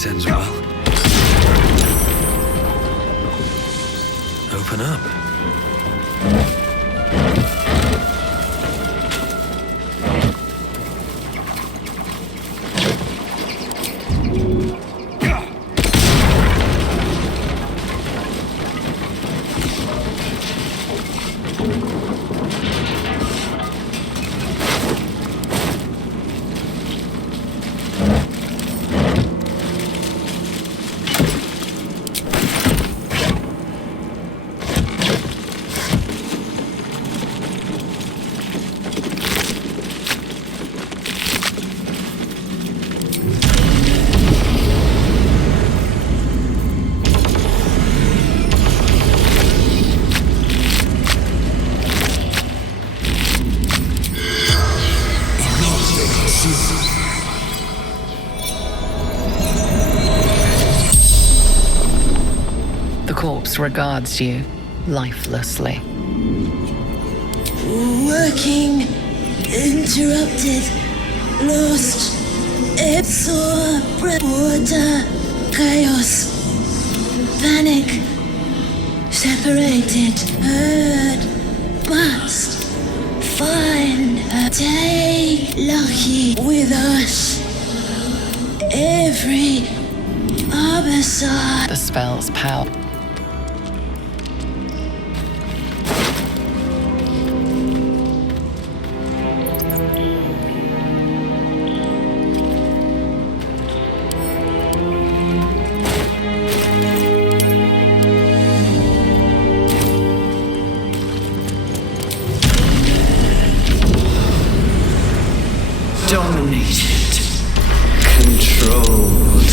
This ends well. Open up. The corpse regards you lifelessly. Working, interrupted, lost, absorbed, order, chaos, panic, separated, heard, must, find, take, lucky, with us, every other side. The spell's power. Dominated, controlled,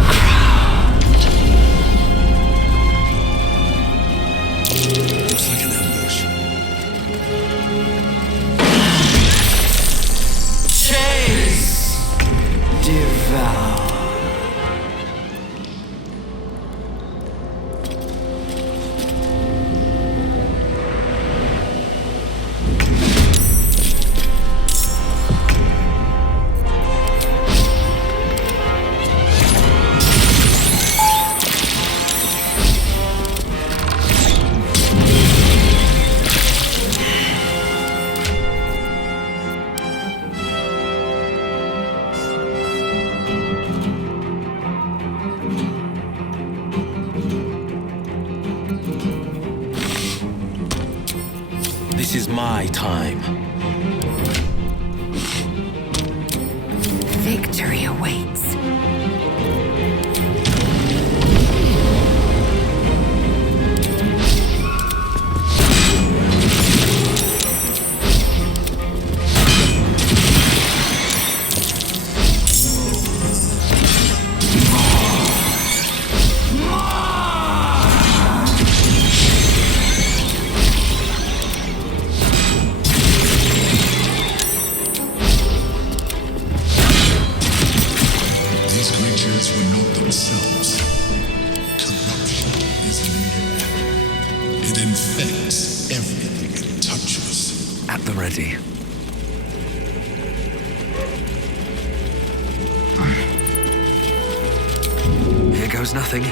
crowned. Looks like an ambush. Chase, devour. This is my time. Victory awaits. At the ready. Here goes nothing.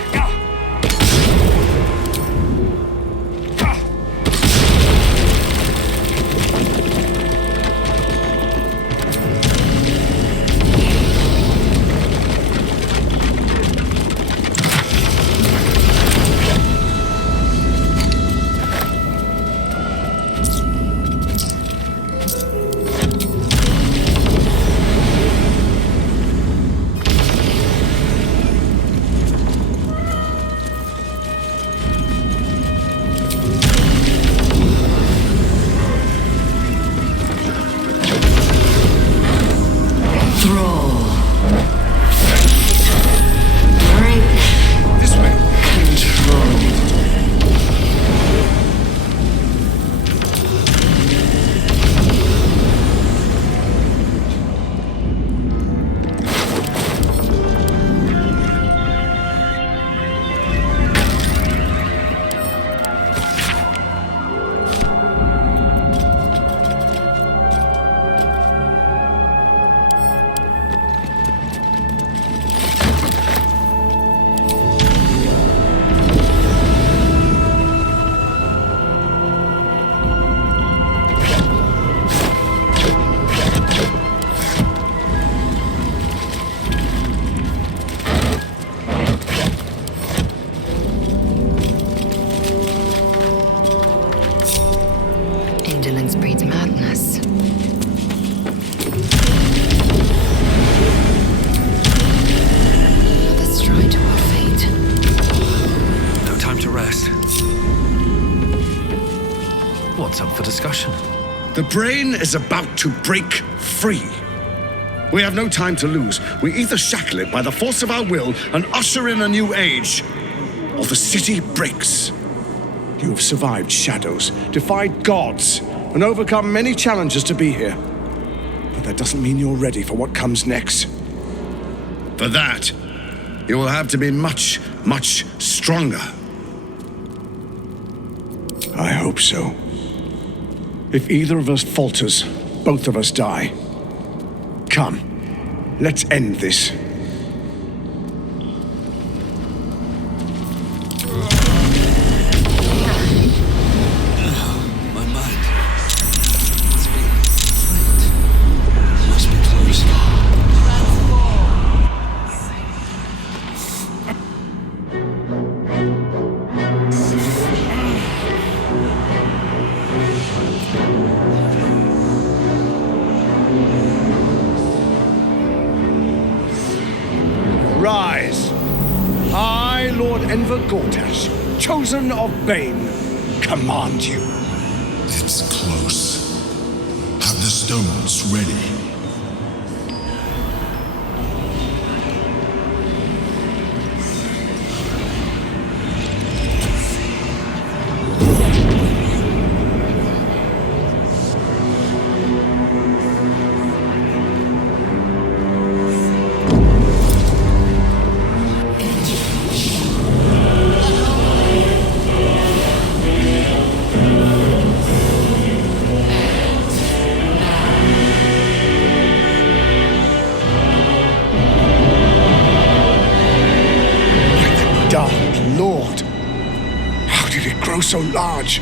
What's up for discussion? The brain is about to break free. We have no time to lose. We either shackle it by the force of our will and usher in a new age, or the city breaks. You have survived shadows, defied gods, and overcome many challenges to be here. But that doesn't mean you're ready for what comes next. For that, you will have to be much, much stronger. I hope so. If either of us falters, both of us die. Come, let's end this. My mind. It's been flicked. Must be close. Rise. I, Lord Enver Gortash, chosen of Bane, command you. It's close. Have the stones ready. Dark Lord, how did it grow so large?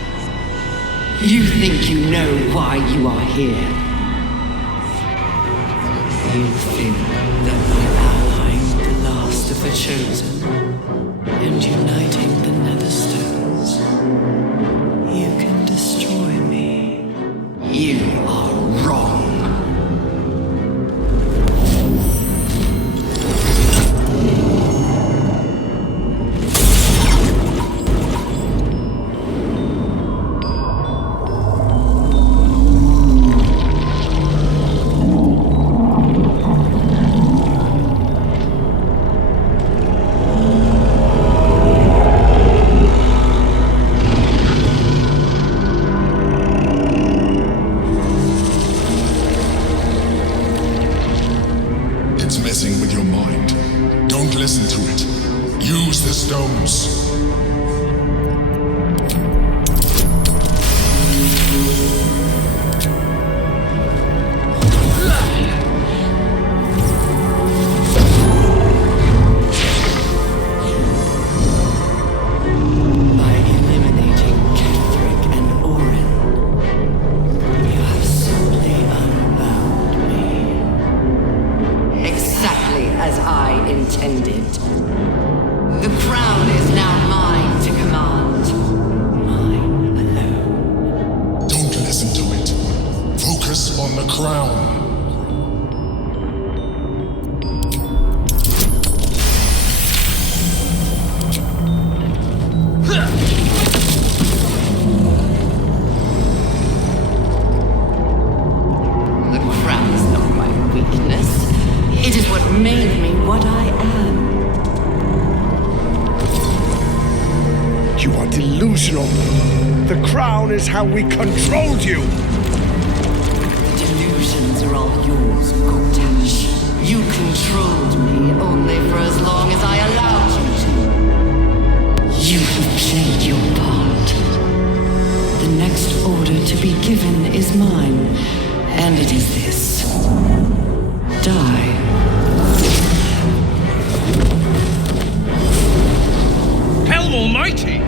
You think you know why you are here? You think that by allying the last of the chosen and uniting the Netherstones, you can destroy me? You are wrong. It's messing with your mind. Don't listen to it. Use the stones. By eliminating Ketheric and Orin, you have simply unbound me. Exactly as I intended. The crown is now mine to command. Mine alone. Don't listen to it. Focus on the crown. The crown is not my weakness. It is what made me what I am. You are delusional. The crown is how we controlled you. The delusions are all yours, Gortash. You controlled me only for as long as I allowed you to. You have played your part. The next order to be given is mine, and it is this. Die. Helm Almighty!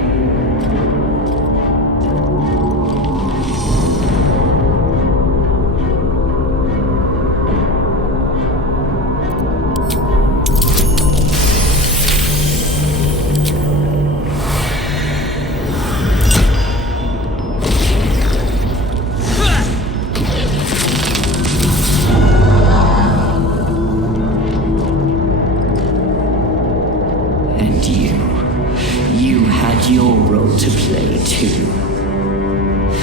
And you had your role to play too.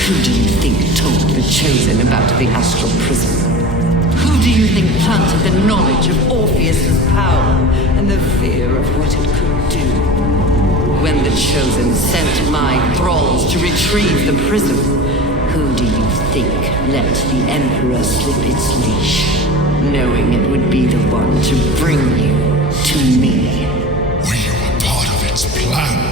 Who do you think told the Chosen about the astral prison? Who do you think planted the knowledge of Orpheus' power and the fear of what it could do? When the Chosen sent my thralls to retrieve the prism, who do you think let the Emperor slip its leash, knowing it would be the one to bring you to me? We were part of its plan.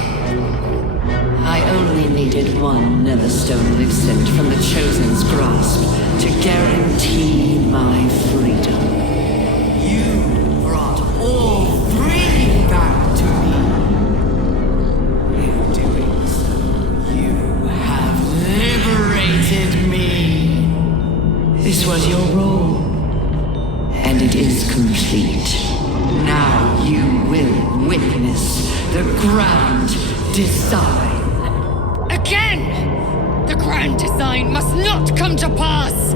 I only needed one Netherstone loosened from the Chosen's grasp to guarantee my freedom. You brought all three back to me. In doing so, you have liberated me. This was your role, and it is complete. Now you will witness the grand design. Again! The grand design must not come to pass!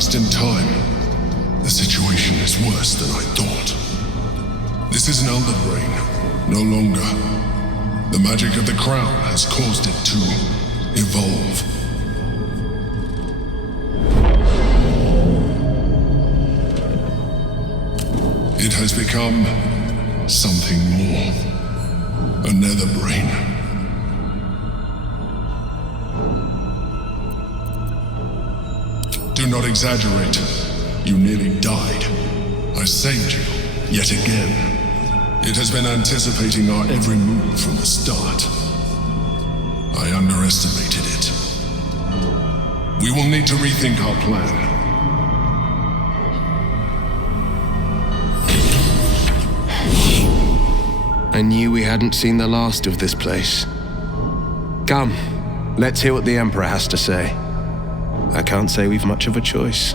just in time. The situation is worse than I thought. This is an elder brain, no longer. The magic of the crown has caused it to evolve. It has become something more. A nether brain. Do not exaggerate. You nearly died. I saved you, yet again. It has been anticipating our every move from the start. I underestimated it. We will need to rethink our plan. I knew we hadn't seen the last of this place. Come, let's hear what the Emperor has to say. I can't say we've much of a choice.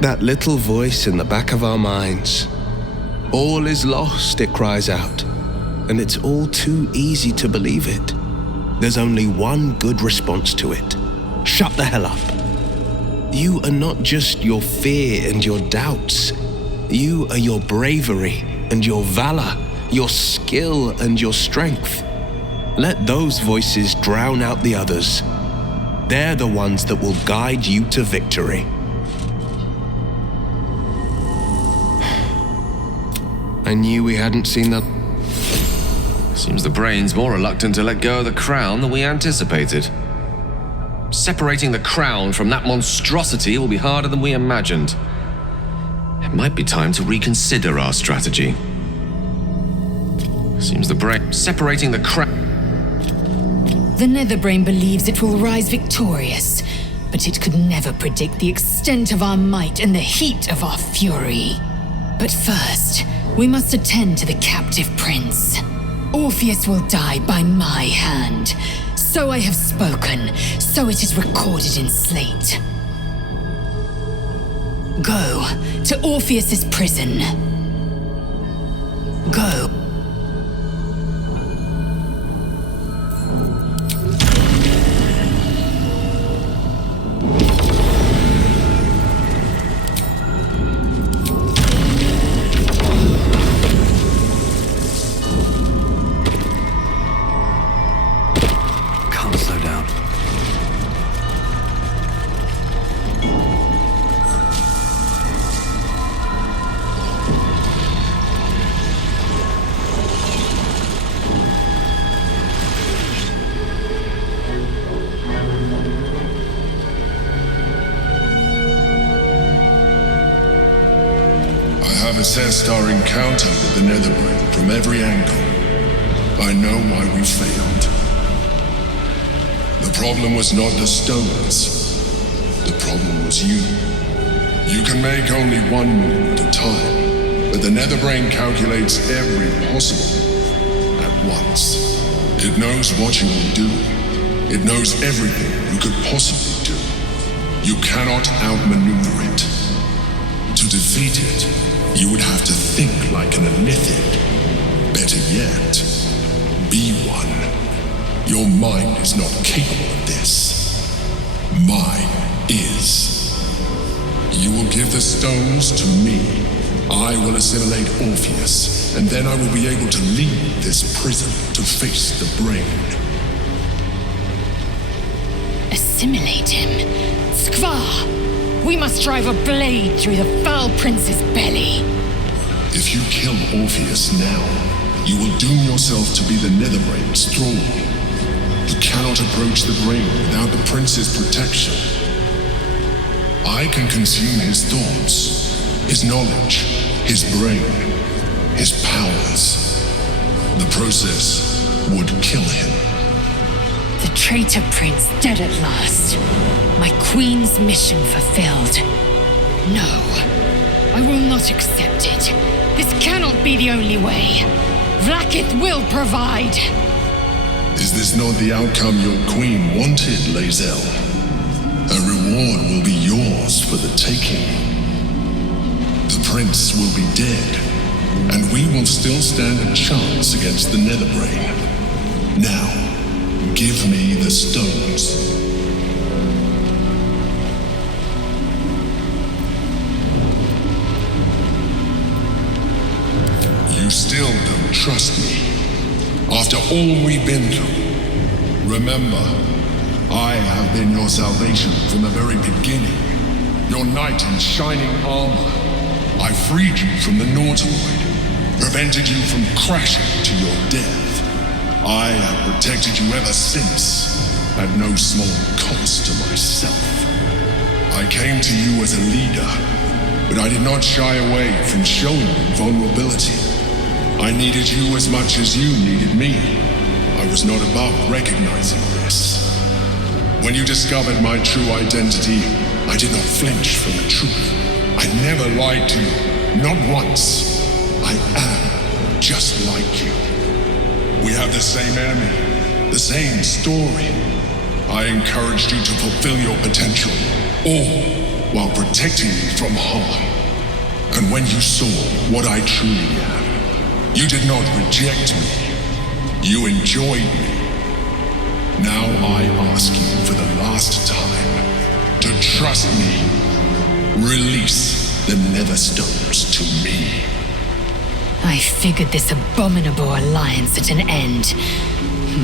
That little voice in the back of our minds. All is lost, it cries out. And it's all too easy to believe it. There's only one good response to it. Shut the hell up. You are not just your fear and your doubts. You are your bravery and your valor, your skill and your strength. Let those voices drown out the others. They're the ones that will guide you to victory. I knew we hadn't seen the... Seems the brain's more reluctant to let go of the crown than we anticipated. Separating the crown from that monstrosity will be harder than we imagined. It might be time to reconsider our strategy. Seems the brain... Separating the crown... The Netherbrain believes it will rise victorious, but it could never predict the extent of our might and the heat of our fury. But first, we must attend to the captive prince. Orpheus will die by my hand. So I have spoken, so it is recorded in slate. Go to Orpheus's prison. Go. I've assessed our encounter with the Netherbrain from every angle. I know why we failed. The problem was not the stones. The problem was you. You can make only one move at a time, but the Netherbrain calculates every possible move at once. It knows what you will do. It knows everything you could possibly do. You cannot outmaneuver it. To defeat it, you would have to think like an Illithid. Better yet, be one. Your mind is not capable of this. Mine is. You will give the stones to me. I will assimilate Orpheus, and then I will be able to leave this prison to face the brain. Assimilate him? Skvar! We must drive a blade through the foul prince's belly. If you kill Orpheus now, you will doom yourself to be the Netherbrain's thrall. You cannot approach the brain without the prince's protection. I can consume his thoughts, his knowledge, his brain, his powers. The process would kill him. The traitor prince dead at last. My queen's mission fulfilled. No, I will not accept it. This cannot be the only way. Vlaakith will provide. Is this not the outcome your queen wanted, Lae'zel? A reward will be yours for the taking. The prince will be dead, and we will still stand a chance against the Netherbrain. Now, Give me the stones. You still don't trust me. After all we've been through. Remember, I have been your salvation from the very beginning. Your knight in shining armor. I freed you from the Nautiloid, prevented you from crashing to your death. I have protected you ever since, at no small cost to myself. I came to you as a leader, but I did not shy away from showing you vulnerability. I needed you as much as you needed me. I was not above recognizing this. When you discovered my true identity, I did not flinch from the truth. I never lied to you, not once. I am just like you. We have the same enemy, the same story. I encouraged you to fulfill your potential, all while protecting you from harm. And when you saw what I truly am, you did not reject me. You enjoyed me. Now I ask you for the last time to trust me. Release the Netherstones to me. I figured this abominable alliance at an end,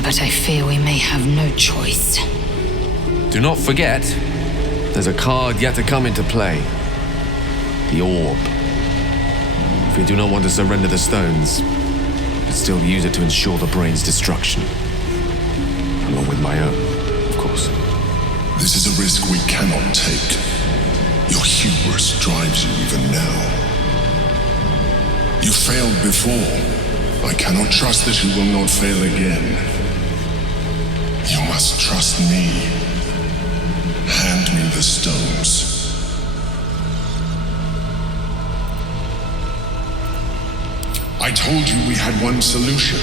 but I fear we may have no choice. Do not forget, there's a card yet to come into play. The Orb. If we do not want to surrender the stones, but still use it to ensure the brain's destruction. Along with my own, of course. This is a risk we cannot take. Your hubris drives you even now. You failed before. I cannot trust that you will not fail again. You must trust me. Hand me the stones. I told you we had one solution.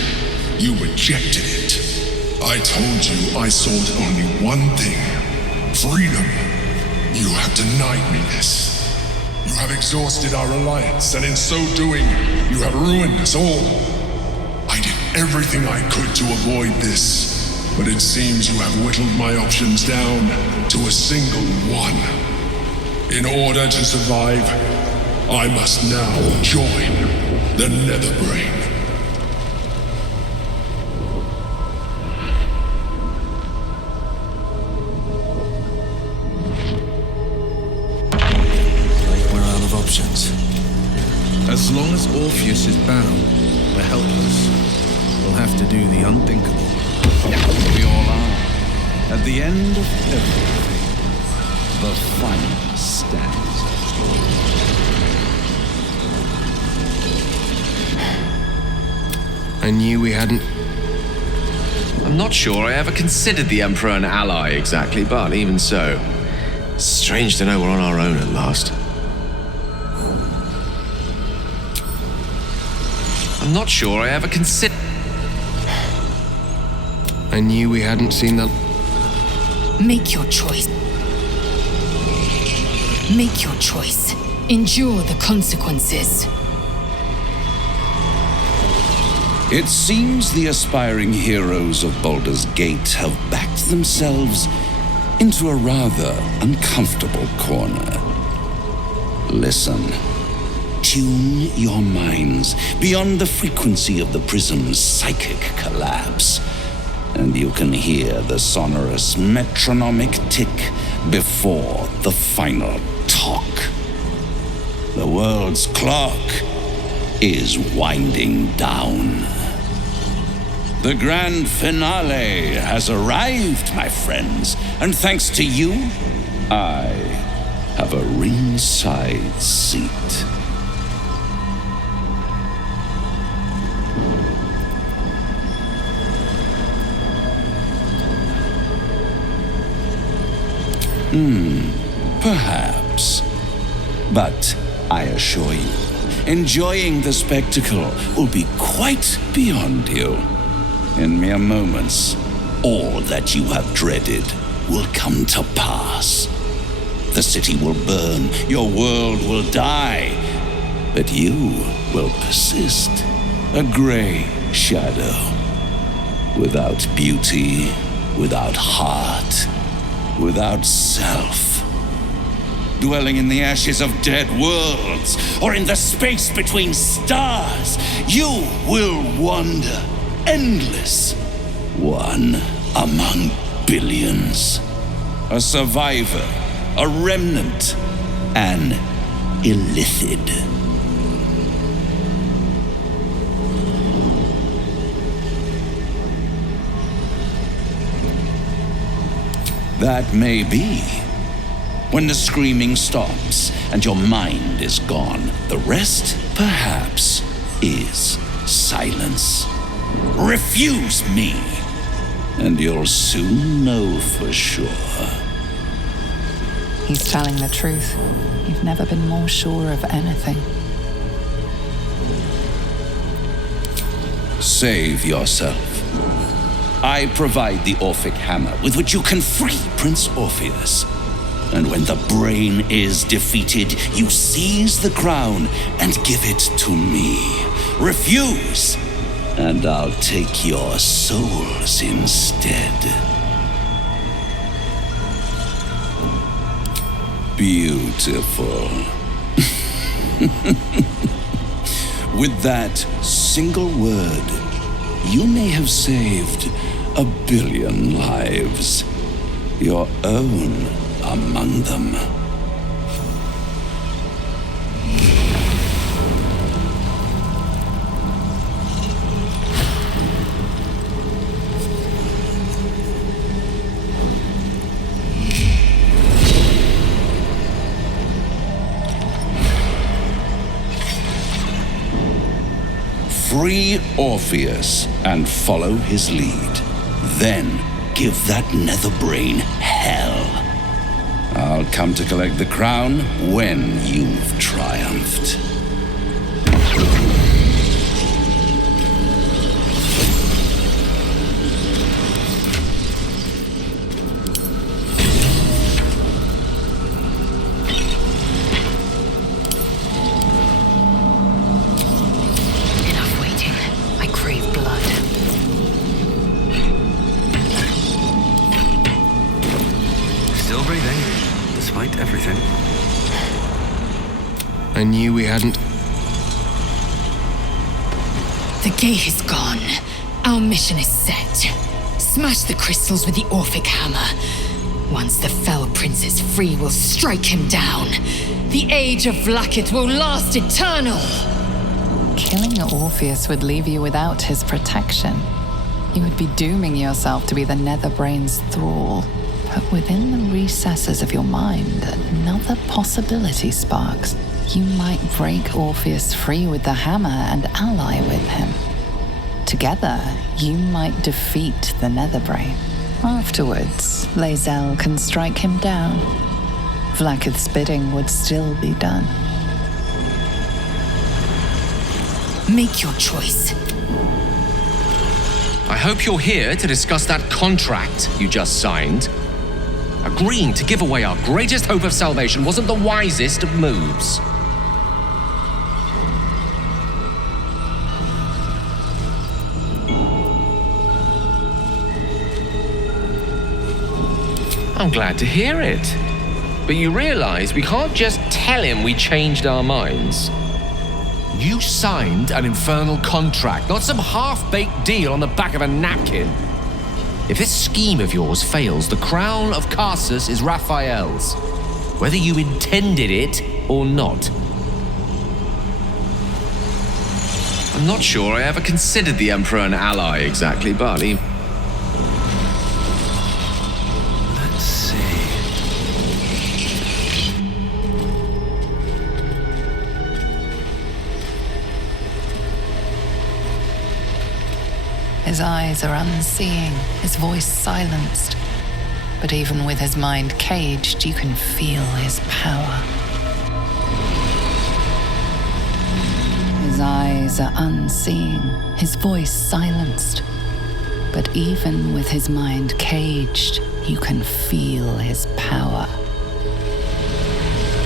You rejected it. I told you I sought only one thing. Freedom. You have denied me this. You have exhausted our alliance, and in so doing, you have ruined us all. I did everything I could to avoid this, but it seems you have whittled my options down to a single one. In order to survive, I must now join the Netherbrain. As long as Orpheus is bound, we're helpless. We'll have to do the unthinkable. We all are. At the end of everything, the final stanza. I knew we hadn't... I'm not sure I ever considered the Emperor an ally exactly, but even so, strange to know we're on our own at last. I'm not sure I ever considered... I knew we hadn't seen the... Make your choice. Make your choice. Endure the consequences. It seems the aspiring heroes of Baldur's Gate have backed themselves into a rather uncomfortable corner. Listen. Tune your minds beyond the frequency of the prism's psychic collapse, and you can hear the sonorous metronomic tick before the final talk. The world's clock is winding down. The grand finale has arrived, my friends, and thanks to you, I have a ringside seat. Perhaps. But I assure you, enjoying the spectacle will be quite beyond you. In mere moments, all that you have dreaded will come to pass. The city will burn, your world will die, but you will persist, a gray shadow, without beauty without heart, without self. Dwelling in the ashes of dead worlds, or in the space between stars, you will wander, endless, one among billions. A survivor, a remnant, an Illithid. That may be. When the screaming stops and your mind is gone, the rest, perhaps, is silence. Refuse me, and you'll soon know for sure. He's telling the truth. You've never been more sure of anything. Save yourself. I provide the Orphic hammer with which you can free Prince Orpheus. And when the brain is defeated, you seize the crown and give it to me. Refuse, and I'll take your souls instead. Beautiful. With that single word, you may have saved 1 billion lives. Your own among them. Free Orpheus and follow his lead. Then give that nether brain hell. I'll come to collect the crown when you've triumphed. Enough waiting. I crave blood. Still breathing. Despite everything. I knew we hadn't. The gate is gone. Our mission is set. Smash the crystals with the Orphic hammer. Once the Fell Prince is free, we'll strike him down. The age of Vlaakith will last eternal. Killing Orpheus would leave you without his protection. You would be dooming yourself to be the Netherbrain's thrall. But within the recesses of your mind, another possibility sparks. You might break Orpheus free with the hammer and ally with him. Together, you might defeat the Netherbrain. Afterwards, Lae'zel can strike him down. Vlaakith's bidding would still be done. Make your choice. I hope you're here to discuss that contract you just signed. Agreeing to give away our greatest hope of salvation wasn't the wisest of moves. I'm glad to hear it. But you realize we can't just tell him we changed our minds. You signed an infernal contract, not some half-baked deal on the back of a napkin. If this scheme of yours fails, the crown of Karsus is Raphael's, whether you intended it or not. I'm not sure I ever considered the Emperor an ally exactly, but he... Let's see. His eyes are unseeing, his voice silenced. But even with his mind caged, you can feel his power. His eyes are unseeing, his voice silenced. But even with his mind caged, you can feel his power.